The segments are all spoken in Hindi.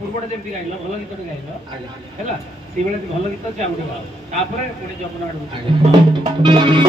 पूर्वटा जमी गाइल भल गीत गाइल है से भल गीत अच्छे आउ गाओ तापर पुणी जमुना आड़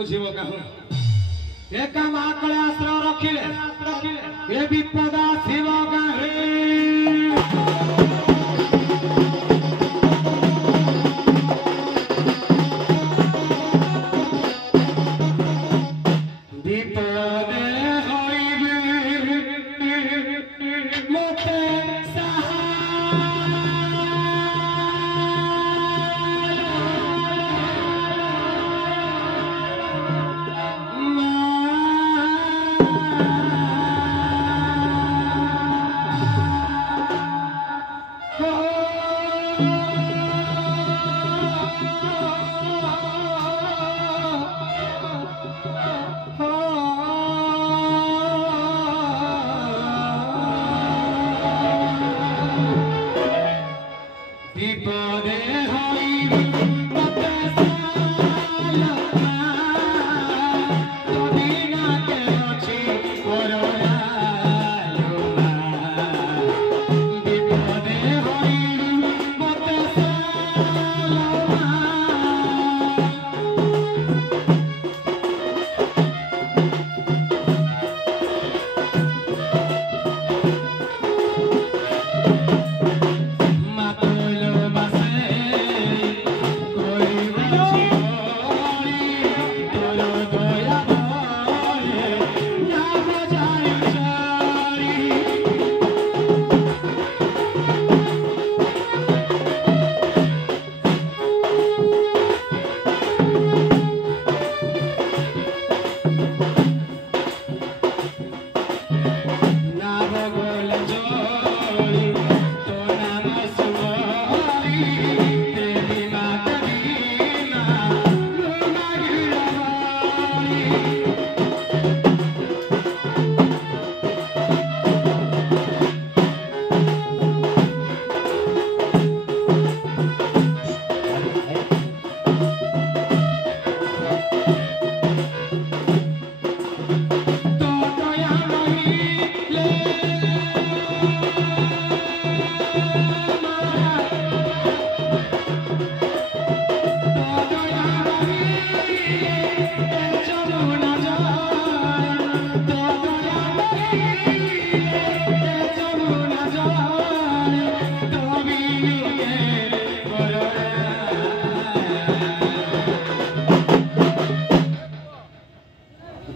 बुझिबो कहू एका माकळे आश्रय रखिले ए विपदा शिव गाहे বিপদে হইল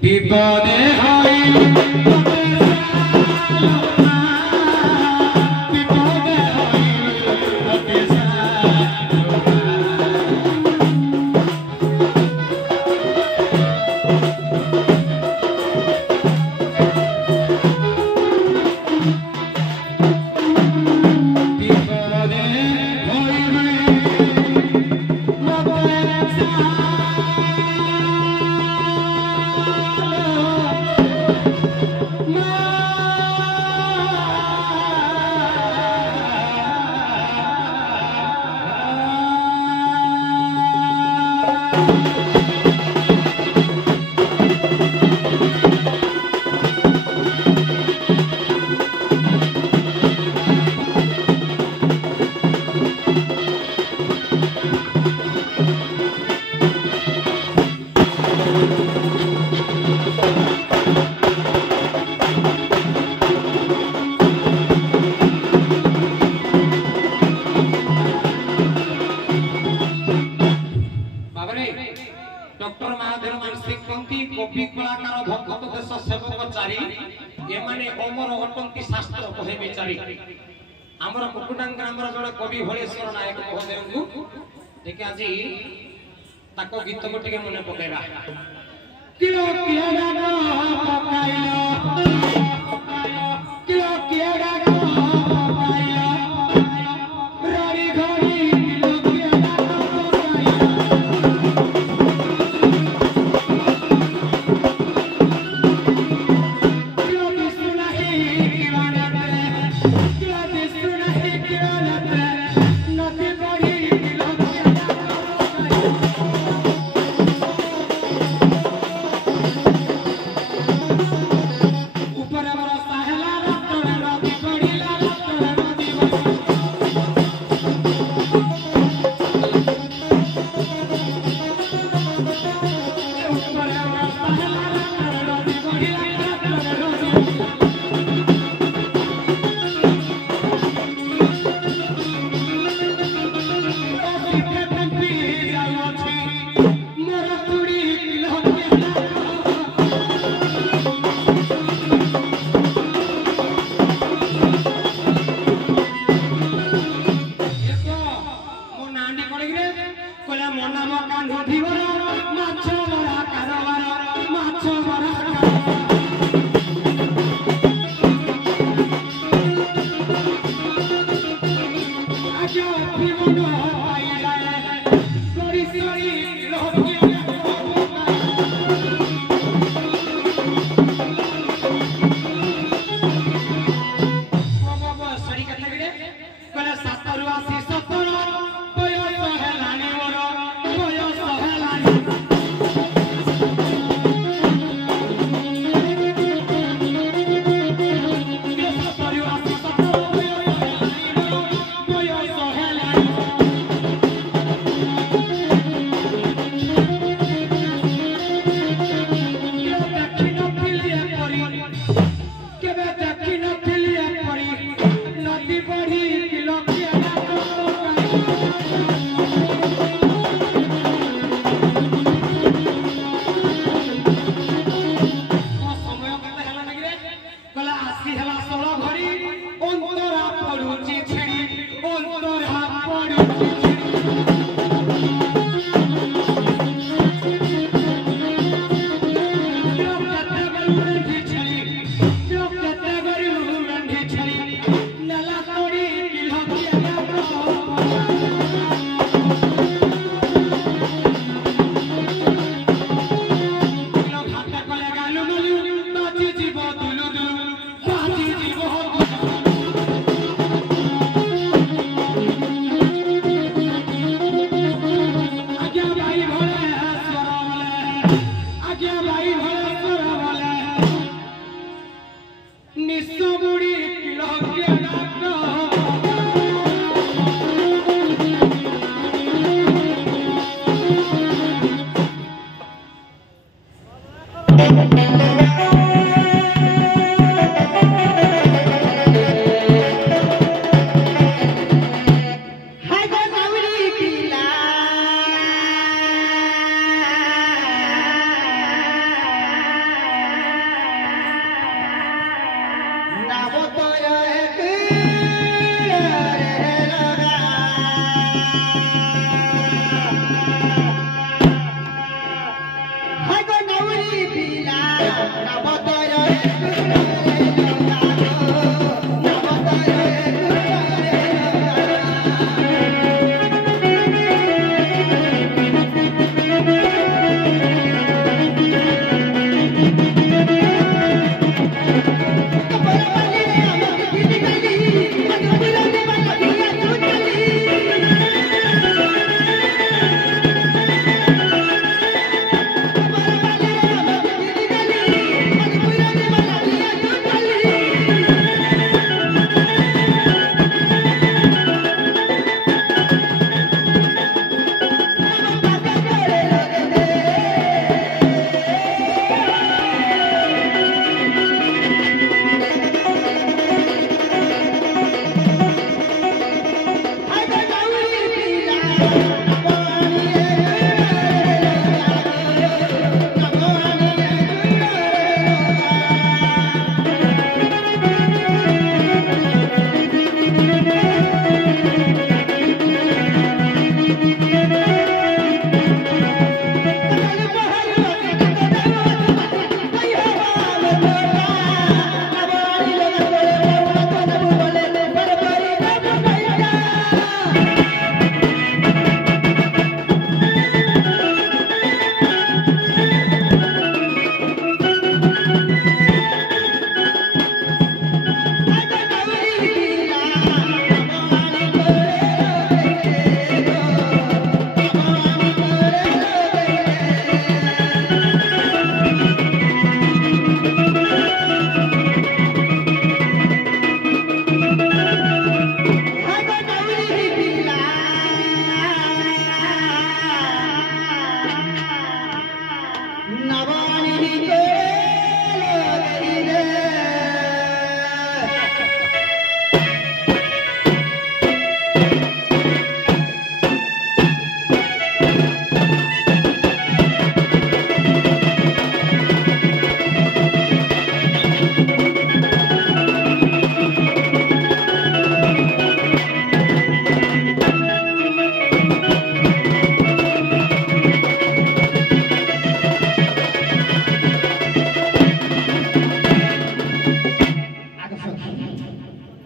বিপদে হইল डॉक्टर महादेव मानसिक पंक्ति कवि कलाकार भक्त देश सेवक चारी ए माने अमर अटंकी शास्त्र कहे बेचारी हमर कुकुडांग ग्रामर जड़े कवि हरेश्वर नायक महोदय को देखि आज ताको गीत को टिके मने पकेरा किलो किया गाना पकाइलो किलो किया गाना पकाइलो रड़ी घड़ी किलो किया गाना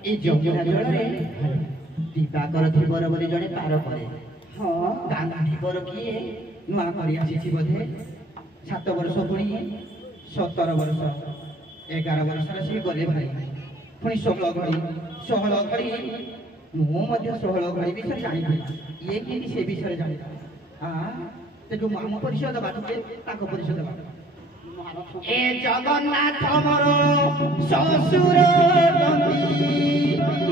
এই যমুনা জলে दिवाकर धीवर बोली जड़े पार करे हाँ गांधा धीवर किए नुआ कर आसी बोधे 7 वर्ष पुणी 17 वर्ष 11 वर्ष सी गले भाई पुणी 16 घड़ी मु 16 घड़ी विषय जानी ये कि से विषय जानी हाँ तो जो मामू परिचय दबा ताको परिचय दबा ए जगन्नाथ मोर ससुर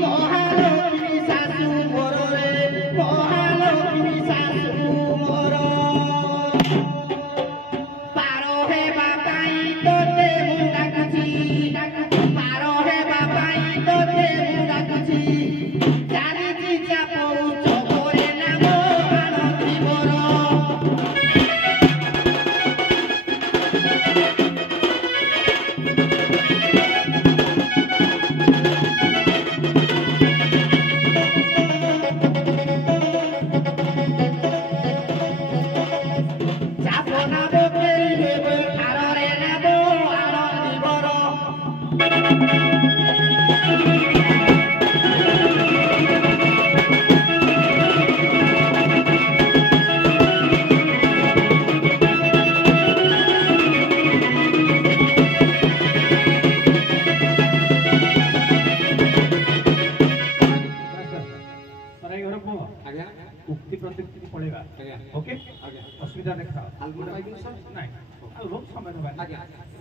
महालक्ष्मी शाशु मोर रे महालक्ष्मी शाशु मोर पारो हे बाबाई तोते मुंडा कुची पारो हे बाबाई तोते मुंडा कुची जानी जी चापौ चोरे नाम आनंदी मोर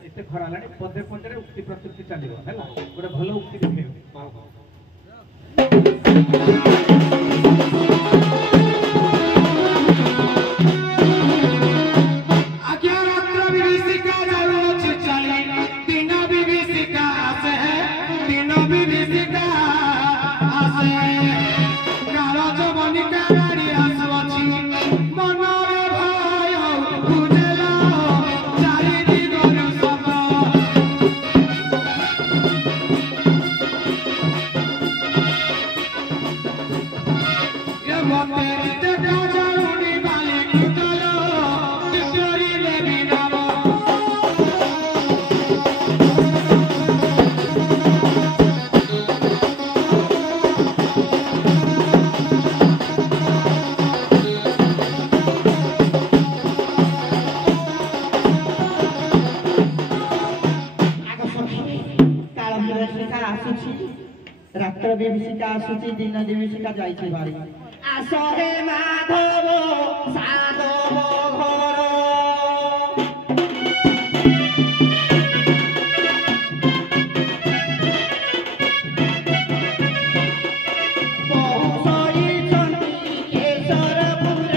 एते खरा लाने पदे पदे उक्ति प्रत्युक्ति चलिबो हैला गोटे भलो उक्ति देखियो आज्ञा रात्र विभीषिका जानो चली दिन विभीषिका आसे है दिन विभीषिका आसे काल जवनिका नारी आसवछि मनरे भय बुझेला चारि दिगरु सब ये मते देखा जाउनी बाली कुतलो तितरी देवी नाम रात्र विभीषिका आसुची दिन विभीषिका जाइछे बारी आसो हे माधव साधव घर बहु सईछन्ति केशरपुर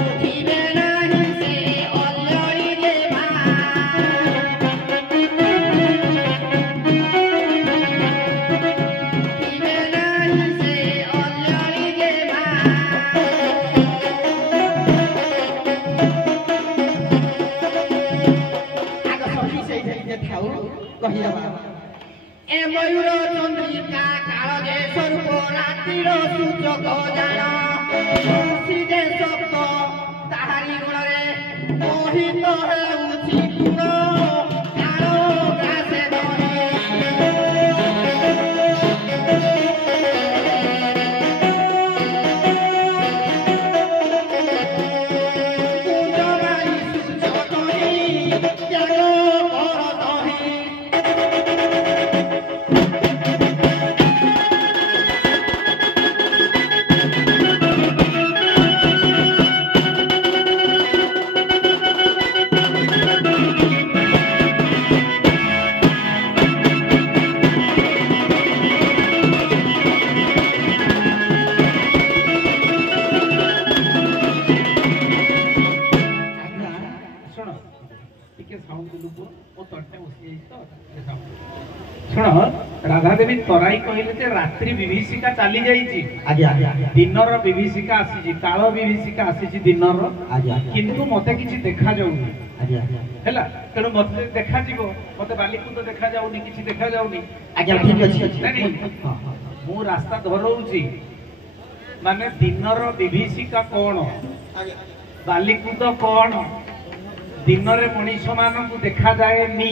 उठिबे नाही से अल्लरी देवा उठिबे नाही से अल्लरी देवा आग सखी से देखाउ कहिदबा ए मयूर चंद्रिका काल जे स्वरूप रातिर सूचक जान खुशी जे सप्त ताहारी गुणरे मोहित हेउछि गुण काल गासे दहे कुंजबाई सूचकई त्याग कर दहे ଶୁଣ ଟିକେ ସାଉଣ୍ଡ ଲୁକୁ ଓ ତଣ୍ଟେ ବସି ଯାଇଛି ତ ଟିକେ ସାଉଣ୍ଡ ଶୁଣ ରାଧାଦେବୀ ତରାଇ କହିଲେ ଯେ ରାତ୍ରି ବିଭୀଷିକା ଚାଲି ଯାଇଛି ଆଜ୍ଞା ଆଜ୍ଞା ଦିନର ବିଭୀଷିକା ଆସିଛି କାଳ ବିଭୀଷିକା ଆସିଛି ଦିନର ଆଜ୍ଞା କିନ୍ତୁ ମତେ କିଛି ଦେଖାଯାଉନି ଆଜ୍ଞା ହେଲା ତେଣୁ ମତେ ଦେଖାଯିବ ମତେ ବାଲିକୁଦ ଦେଖାଯାଉନି କିଛି ଦେଖାଯାଉନି ଆଜ୍ଞା ଠିକ ଅଛି ନାଇଁ, ନାଇଁ, ମୁଁ ରାସ୍ତା ଧରଉଛି ମାନେ ଦିନର ବିଭୀଷିକା କଣ ବାଲିକୁଦ କଣ दिन में मनीष मान को देखा जाएनी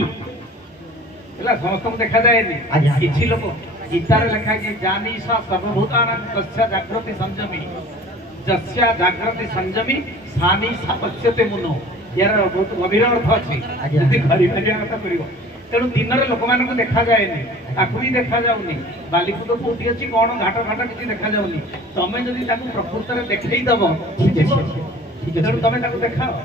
समस्त को देखा जाएनी किसी लोग गीतार लिखा कि जानी सा सर्वभूतानां तस्या जागृति संयमी जस्या जागृति संयमी सानी सा पश्यते मुनो यार बहुत गभीर अर्थ अच्छी कथा कर तेणु दिन में लोक मान को देखा जाएनी ताकू भी देखा जाऊनी बालिकूद कोठी अच्छी कौन घाट घाट किसी देखा जाऊनी तमें जदि प्रकृत में देखईदब तेणु तमें देखाओ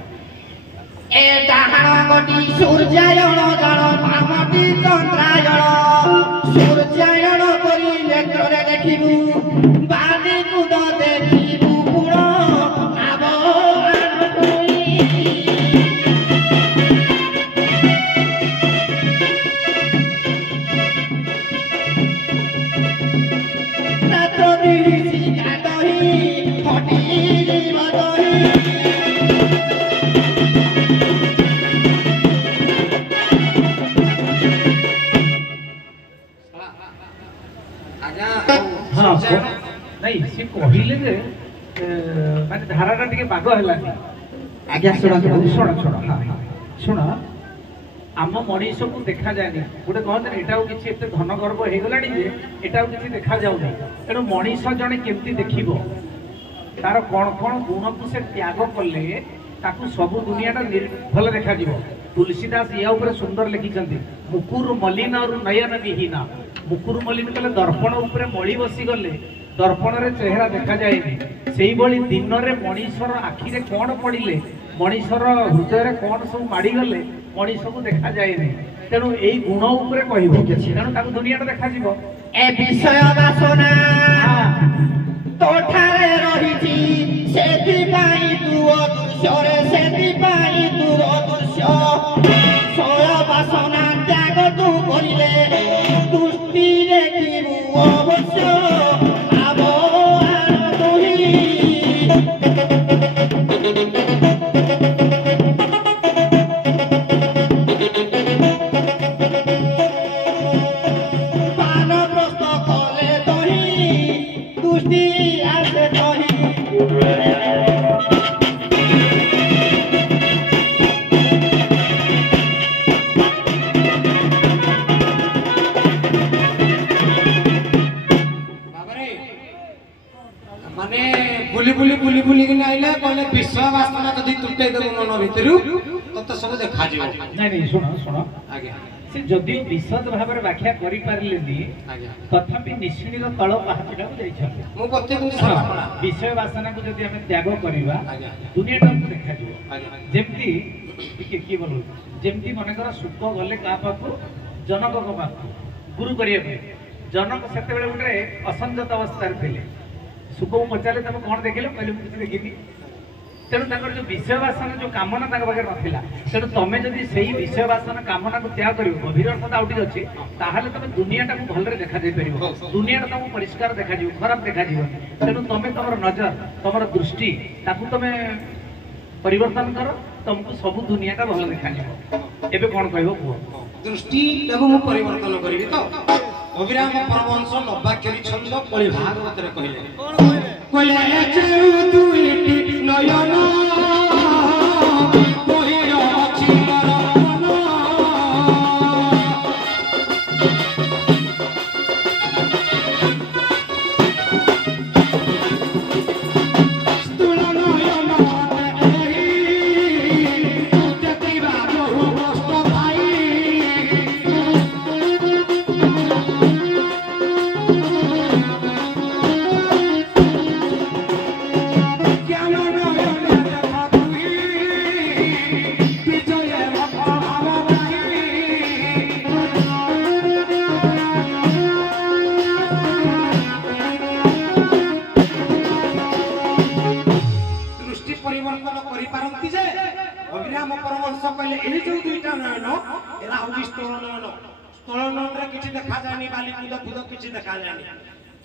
ए डाहाण गोटी सूर्यायण जल मामटी चंद्रायण सूर्यायण करी नेत्रे देखिबु बाली कुद देखिबु गुण आब नातो दिसी गादही फटी बदही हाँ नहीं सी कहले जे माने धाराटा टिके बाग हेलानी आज्ञा शुण शुण शुण हाँ शुण आम मनीष को देखा जाए गोटे कहते एटा किसी एत धन गर्व हो गलानी जे एटा किसी देखा जाऊनी तेणु मनीष जड़े केमती देखिबो तार कौन कौन गुण को से त्याग कले ताकू सब दुनियाटा भल देखा तुलसीदास या ऊपर सुंदर लिखिं मुकुर मलिन और नयन विहीन मुकुर मलिन कले दर्पण उपरे मली बसी गले दर्पण रे चेहरा देखा जाएनी से ही दिन में मनीषर आखिरे कौन पड़े मनीषर हृदय कौन सब माड़ी गले मनीष को देखा जाएनी तेणु यही गुण उपरे कहबो तेणु ताकू दुनियाटा देखा जीवो ए विषय वासना तोठारे रहिछि सेति पाई तू अदृश्य रे सेति पाई तू अदृश्य सय वासना त्याग तू करिले दृष्टि देखिबु अवश्य आब तुही विश्वासना जदि तुटे देबो मन भितरु तत सब देखा जिवो नहीं नहीं सुनो सुनो आगे से जदि विशद भाव में व्याख्या करि पारलेनी तथापि निश्चिणी रो तळ पहाचटा को जाई छ मु प्रत्येक समर्पण विषय वासना को जदि हमें त्याग करिवा दुनियाटा को देखा जिवो जेमती की बोलू जेमती मन कर सुख गले का पाखु जनक को पाखु गुरु करिया पे जनक सेते बेले उठे असंजत अवस्था रे थिले सुख को पचारे तब कौन देखिले कहले किसी देखिनी तेणु जो विषय वासना जो कामना पाखे ना तेणु तुम्हें जब से विषय वासना कामना को त्याग कर गभीर अर्थ आउटी अच्छे ताहले तुम दुनियाटा को भलरे देखा जाई परिबो दुनियाटा तुमको परिष्कार देखा जिवो खराब देखा जिवो तेणु तुम तुम नजर तुम दृष्टि ताकू तुम परिवर्तन कर तुमको सब दुनियाटा भल देखा जिवो एबे कोन कहबो कुह दृष्टि ताकू मु परिवर्तन करिवि तो अभिराम परमहंस नवाक्यरी छंद कଳି भागवत रे कहले कहले दुईटी नयन बहिर अछि मरन स्थूल नयन एही देखिबा बहु कष्ट पाई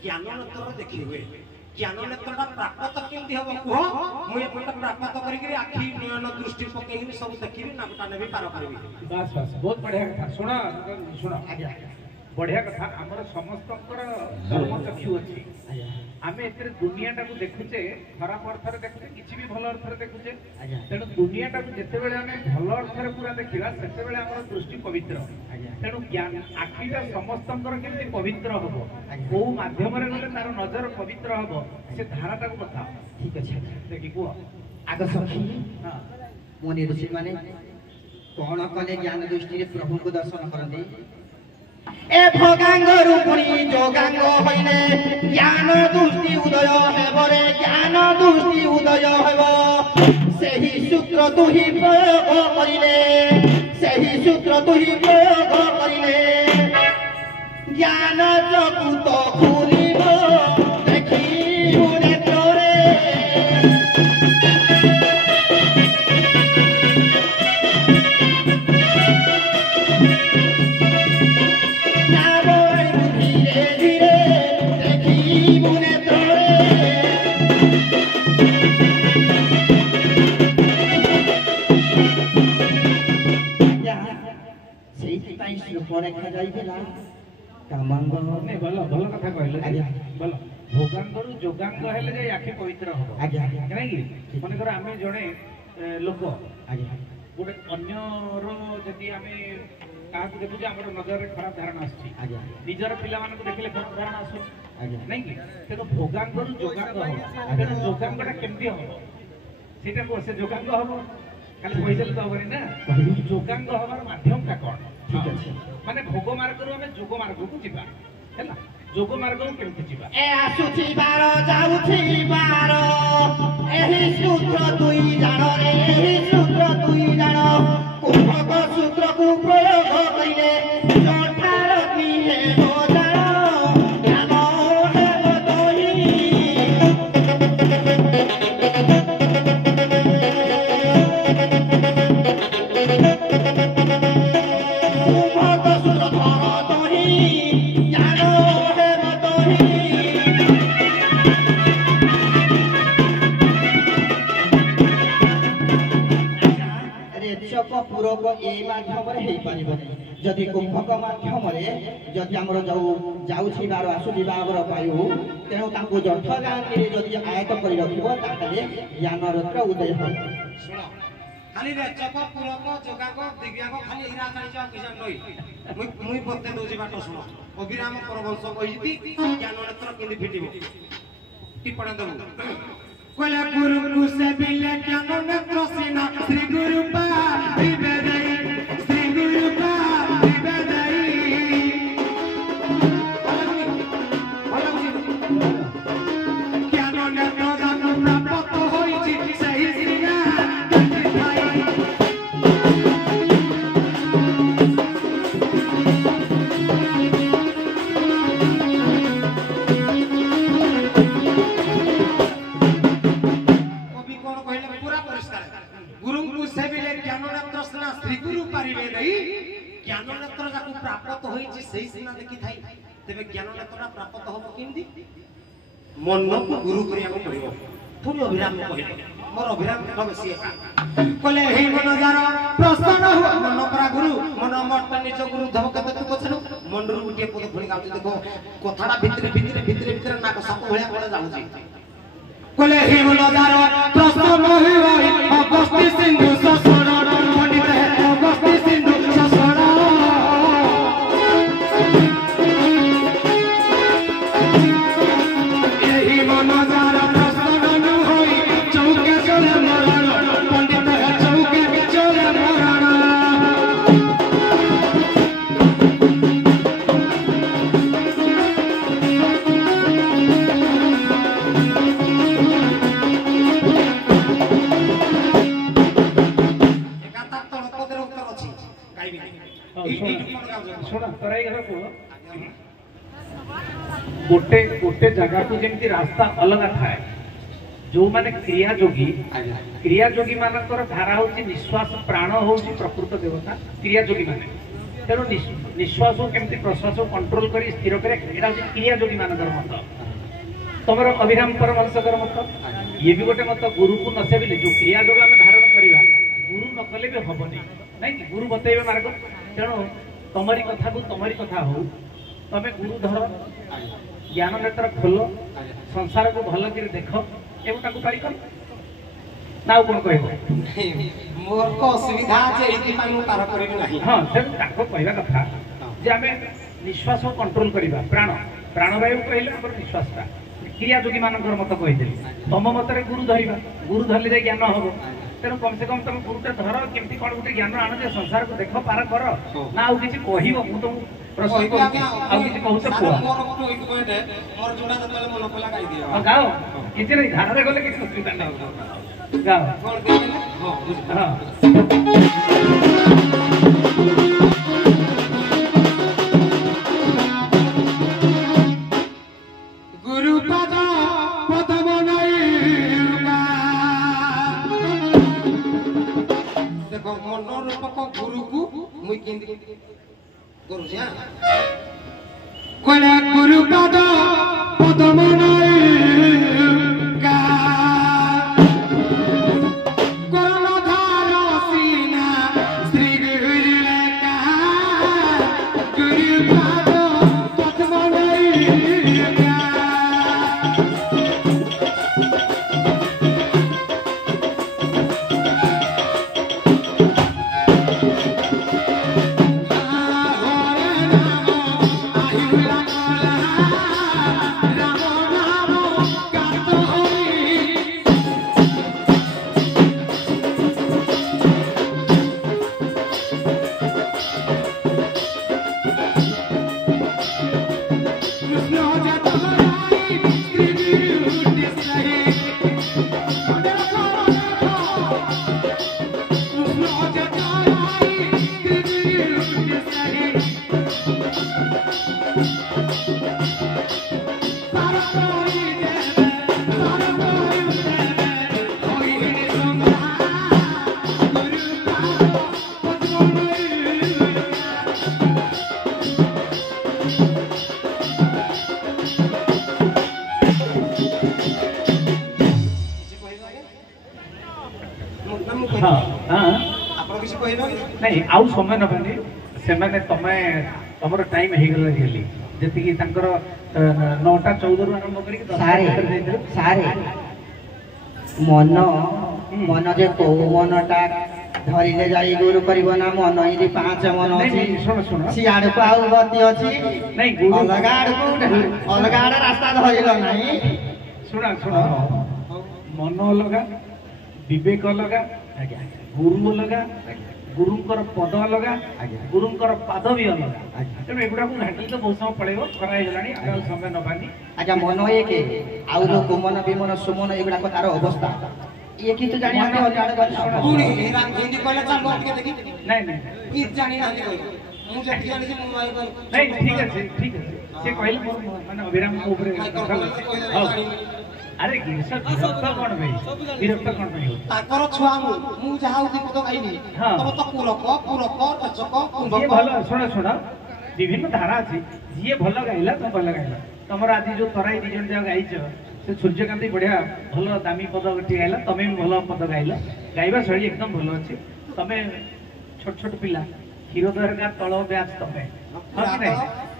ज्ञान नेत्र देखी हुए ज्ञान नेत्रटा प्राप्त केमती हम कह मुझे प्राप्त करके आखि नयन दृष्टि पकई सब देखी नामटा ने भी पार करी बस बस बहुत बढ़िया कथा सुना सुना बढ़िया कथा आमर समस्त धर्मचक्षु अच्छी आमे एते दुनियाटा को देखुचे खराब अर्थरे देखुचे किछि भी भल अर्थरे देखुचे तेणु दुनियाटा को जेते बेले आमे भल अर्थरे पूरा देखिबा सेते बेले हमर दृष्टि पवित्र तेणु ज्ञान आखिटा समस्तंकर केमति पवित्र हबो को माध्यम रे गले तार नजर पवित्र हबो से धाराटा को बता ठीक अछि देखि को आग सखी हां मुनि ऋषि माने कोन कले ज्ञान दृष्टि रे प्रभु को दर्शन करते ए भगांग रूपणी जोगांग होइले ज्ञान दृष्टि उदय हेबो रे ज्ञान दृष्टि उदय हेबो सेही सूत्र तुहि प्रयोग करिले सेही सूत्र तुहि प्रयोग करिले ज्ञान जगत खुलिबो देखिबो नेत्रे देखा जाइला कामांग ने भल कथा कहले भल भोगांगरु जोगांग हेले जे आखि पवित्र हबो आज्ञा नै कि मन कर आमे जणे लोक आज्ञा गोटे अन्यर जदि आमे काहकु देखु जे हमर नजर रे खराब धारणा आछि आज्ञा निजर पिला मान को देखले खराब धारणा आसु आज्ञा नै कि तेनो भोगांगरु जोगांग हबो तेनो जोगांगटा केमति हबो सेटा को से जोगांग हबो खाली पैसा तो हबनी ना जोगांग हबार माध्यम का कोन ठीक अछि माने भोग मार्ग रो हमें जोग मार्ग को जिबा हैला जोग मार्ग को केमति जिबा ए आसुछि बारो जाउछि बारो एही सूत्र तुई जानो रे एही सूत्र तुई जानो कुम्भक सूत्र को प्रयोग करिले जोठार किए हो जानो ज्ञान हेबो तोही पूरक ए माध्यम रे हेई परिबो जदि कुंभक माध्यम रे जदि हमर जाउछि बार आसुछि बार पायु तेनु ताको जठ गांति रे जदि आयत करि रखिबो ताकले ज्ञान रत्न उदय हो सुनो खाली रे चक पूरक जोगाक दिव्याक खाली हिरा जानि जा किसान नई मुई बते दोजी बाटो सुनो अभिराम परवंश कहिति ज्ञान रत्न किंदी फिटिबो टिप्पणी दबु कोला गुरु को से बिले ज्ञान नेत्र सीना श्री गुरु पा विवेदई श्री गुरु पा विवेदई ज्ञान नेत्र जानु प्राप्त होई सही श्रीया ज्ञान नेत्र जाकु प्राप्त होई जे सही सीना देखि थाई तबे ज्ञान नेत्रटा प्राप्त होबो किंदी मन को गुरु करिया को पड़िबो पुरी अभिराम कहिले मोर अभिराम कबे सिए कोले हे मन जार प्रसन्न हो मन परा गुरु मन मत निज गुरु धब कते तू पछनु मन रु गुटिए पद फुणी गाउछ देखो कथाडा भितरे नाक साप भलिया पडे जाउची कोले हे मन जार प्रसन्न होई अगस्ती सिंधु ससुर पंडित है अगस्ती सिंधु ससुर यही मन जार प्रसन्न होई चौके चले मरण पंडित है चौके चले मरण गोटे गोटे जगह को जेमती रास्ता अलग थाए जो माने क्रिया जोगी मानकर धारा होची निश्वास प्राण होची प्रकृत देवता क्रिया जोगी माने तेनो निश्वास को केमती प्रश्वास को कंट्रोल करी स्थिर करे एटा होची क्रिया जोगी मानकर मत तमरो अभिराम परमहंसकर मत ये भी गोटे मत गुरु को नसेबिले जो क्रिया जोग हम धारण करिवा गुरु न कले भी हबनी नै कि गुरु बतैबे मार्ग तेनो तमरी कथा को तमरी कथा हो ତମେ ଗୁରୁ ଧର ଜ୍ଞାନ ନେତ୍ର ଖୋଲ ସଂସାରକୁ ଭଲ କରି ଦେଖ ଏବଂ ତାକୁ ପାରି କର ନା ଆଉ କଣ କହିବ ମୋର ତ ଅସୁବିଧା ଅଛି ଏଇଥିପାଇଁ ମୁଁ ପାର କରିବି ନାହିଁ। ହଁ ତେଣୁ ତାଙ୍କୁ କହିବା କଥା ଯେ ଆମେ ନିଶ୍ୱାସ କଣ୍ଟ୍ରୋଲ କରିବା ପ୍ରାଣବାୟୁ କହିଲେ ଆମର ନିଶ୍ୱାସଟା କ୍ରିୟା ଯୋଗୀ ମାନଙ୍କର ମତ କହିଦେଲି ତମ ମତରେ ଗୁରୁ ଧରିବା ଗୁରୁ ଧରିଲେ ଯାଇ ଜ୍ଞାନ ହବ ତେଣୁ କମ ସେ କମ ତମେ ଗୁରୁଟେ ଧର କେମିତି କଣ ଗୋଟେ ଜ୍ଞାନ ଆଣ ଯେ ସଂସାରକୁ ଦେଖ ପାର କର ନା ଆଉ କିଛି କହିବ ମୁଁ ତମକୁ ପ୍ରଶ୍ନ କରୁଛି ଆଉ କିଛି କହୁଛ କୁହ ଗାଓ କିଛି ନାହିଁ ଧାରରେ ଗଲେ କିଛି ଅସୁବିଧା ନାହିଁ ଗାଓ ହଁ गुरुपद पदमनैका कर्णधार सीना श्री गुरुलेका गुरुपद पदमनैका नहीं आउ समय नबानी से माने तमे तमर टाइम हे गेल रियली जति कि तांकर 9:14 रु आरंभ करी सारे मन मन जे को मनटा धरिले जाई गुरु करिवो ना मन इदि 5 मन अछि सुन सुन सियाड़ को आउ गति अछि नहीं गुरु अलगाड़ रास्ता धरिलो नाही सुना सुना मन अलगा विवेक अलगा गुरु अलगा गुरुंकर पद अलगा गुरुंकर पाद भी अलगा तेणु एगुड़ा को घाटी तो बहुत समय पड़ेगा कराई गलानी आउ समय नबानी अच्छा मन एके आउ जो कुमन विमन सुमन एगुड़ा को तार अवस्था ये की तो जानि हम अलगाड़ गति पूरी हिंदी कहले चल गट के देखि नहीं नहीं ई जानि ना कहले मु जति जानि छी मु नहीं ठीक है से कहले माने अभिराम को ऊपर अरे गिरसा विरक्त कोन भाई विरक्त कोन भाई ताकर छुआ मु जाहाउ दी पद गाइनी तब तो पुरक तचक कुंभक ये भलो सुन विभिन्न धारा अछि जे भलो गाइला तो भलो गाइला तमर आदि जो तराई दिजन जा गाइछ से सूर्यकांति बढ़िया भलो दामी पद गटी गाइला तमे भलो पद गाइला गाइबा शैली एकदम भलो अछि तमे छोट छोट पिला हिरोदर का तळ ब्याच तमे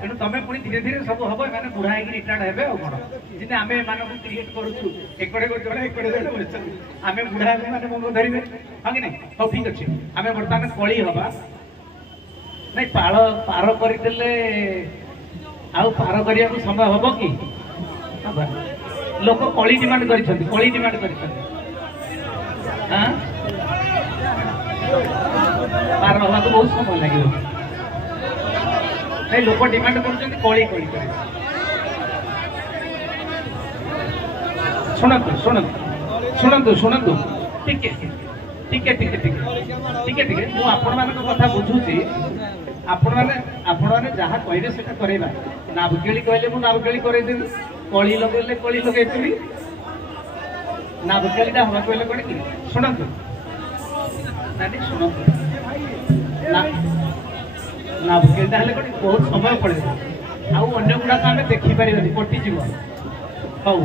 तेणु तमे पुणी धीरे धीरे सब हम मैंने बुढ़ा है रिटायर्ड हेबे और कौन जिने आमे मानक क्रिएट करूछु एकड़े गोटे एकड़े गोटे आमे बुढ़ा है माने मन धरिबे हां कि नहीं हो ठीक अछि आमे वर्तमान कळी हबा नहीं पार करि देले आउ पार करिया को समय हबो कि लोक कळी डिमांड करिसथि हां पार हवा तो बहुत समय लागियो नहीं लोक डिमांड करछन कळी करे शुणु ठीक है मु आपण मानक कथा बुझुची आपण माने जहा कहबे सेटा करेबा नाबकेली कहले मु नाबकेली करे देबी कळी लगेले कळी लगे देबी नाबकेलीटा हवा कहले कोन कि शुणु ना नाबकेलीटा हले कोन बहुत समय पड़े आउ अन्य गुडा आमे देखि परिबनी कोटी जीव हौ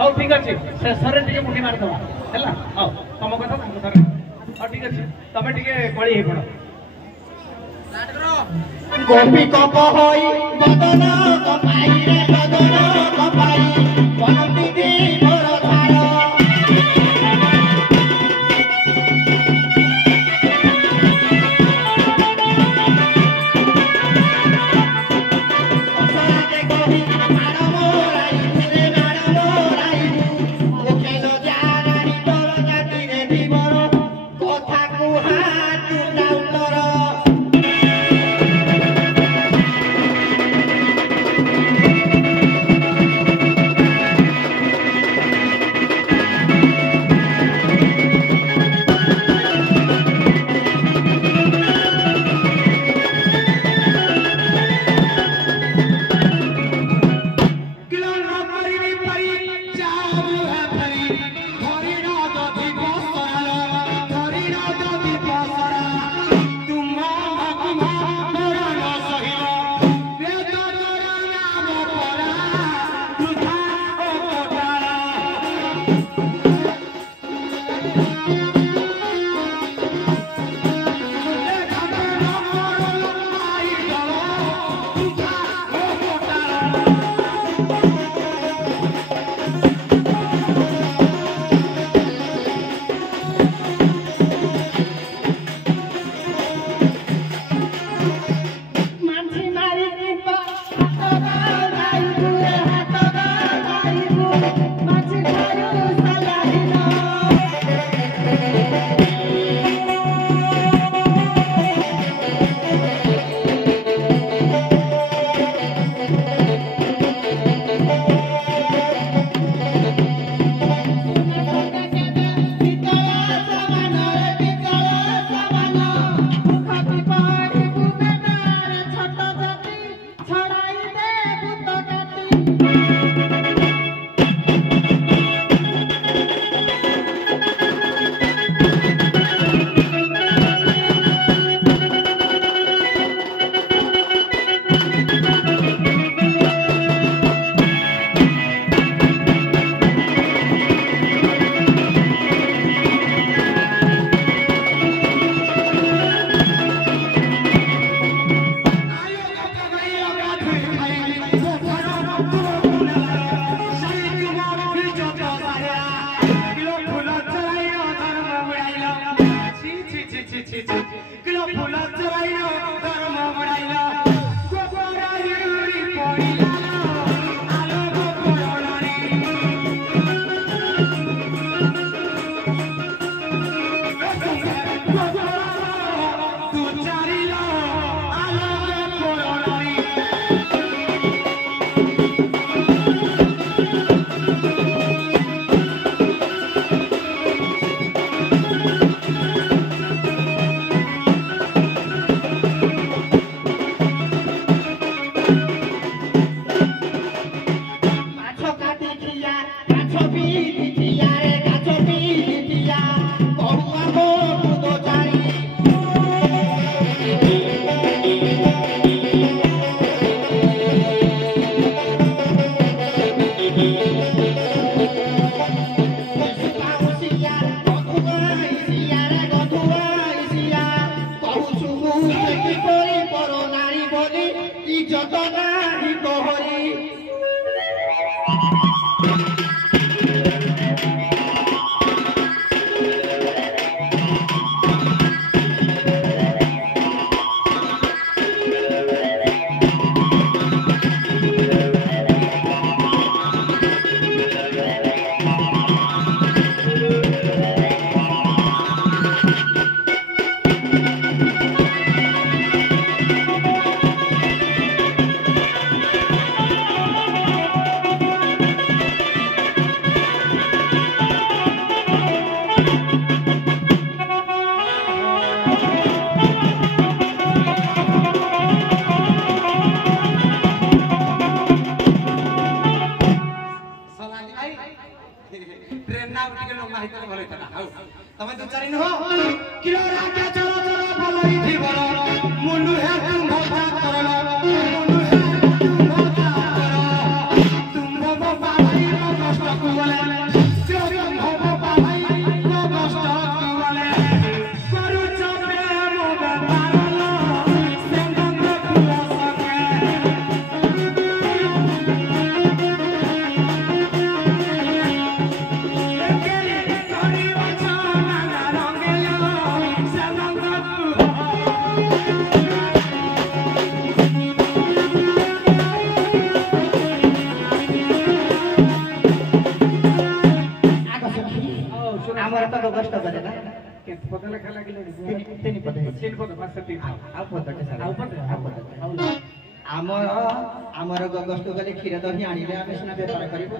हौ ठीक अछि शेषरे टिके मुठी मार दवा हैला हौ तम कथा तम कथा हौ ठीक अछि तमे टिके कळी हे पड़ो गोपी कप होई बदन कपाई रे बदन कपाई बनती दी मोर धार असराते कही मार मोराई रे मार मोराई ओखेलो जानानी तोर जाति रे दिबर कथा कुहा तुटा उतर तमे तो चारि न हो किलो राजा चलो चलो भलई थी बरो मुंडू है तुम भोजा करलो मुंडू है तुम भोजा करो तुम भो भाई को कष्ट कुवले जो भो भाई को कष्ट कुवले करू चपे मोगा मारलो संगम कुवले ଆମର ଗଗଷ୍ଟୁ ଗଲେ କ୍ଷୀର ଦହି ଆଣିଲେ ଆମେ ସିନା ବେପାର କରିବୁ।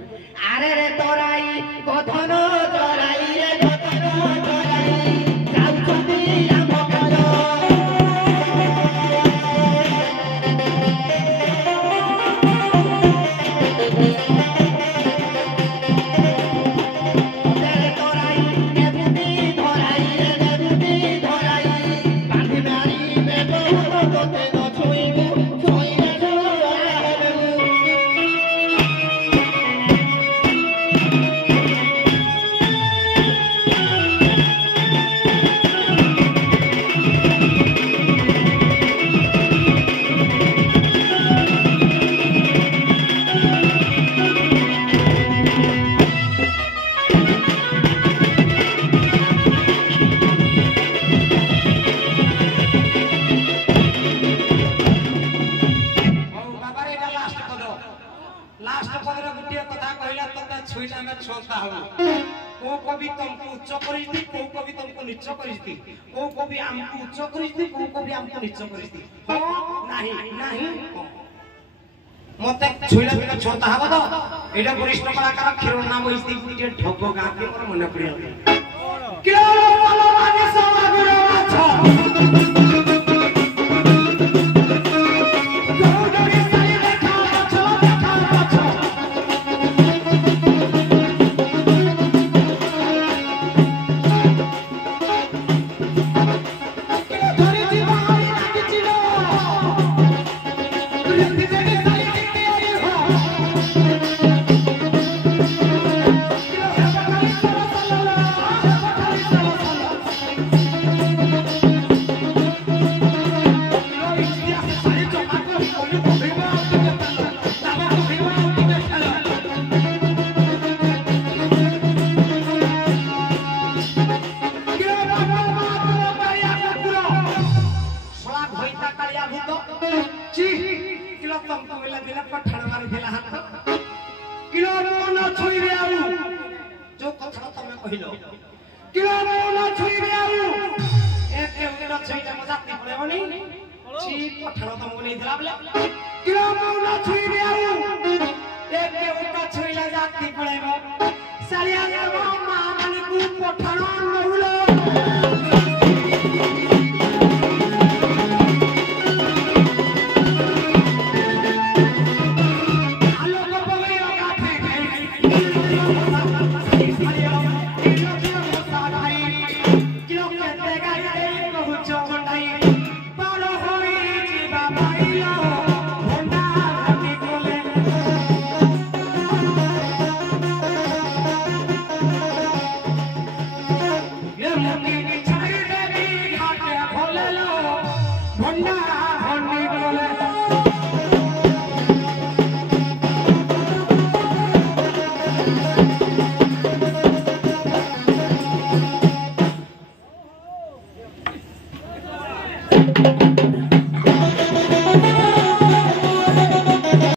ଆରେ ରେ ତରାଇ ଗଧନ ତରାଇ ରେ ଗଧନ ତରାଇ ଯାଉଛନ୍ତି ଆମ ଗାଁ। मत छुईला बिना छोटा हबो तो एटा वरिष्ठ कलाकार खिरो नाम इस्ती गुटे ढोगो गां के मोर मन पड़िया किलो वाला माने सवा गुरो अच्छा सालिया मां माने को पठाण नहुला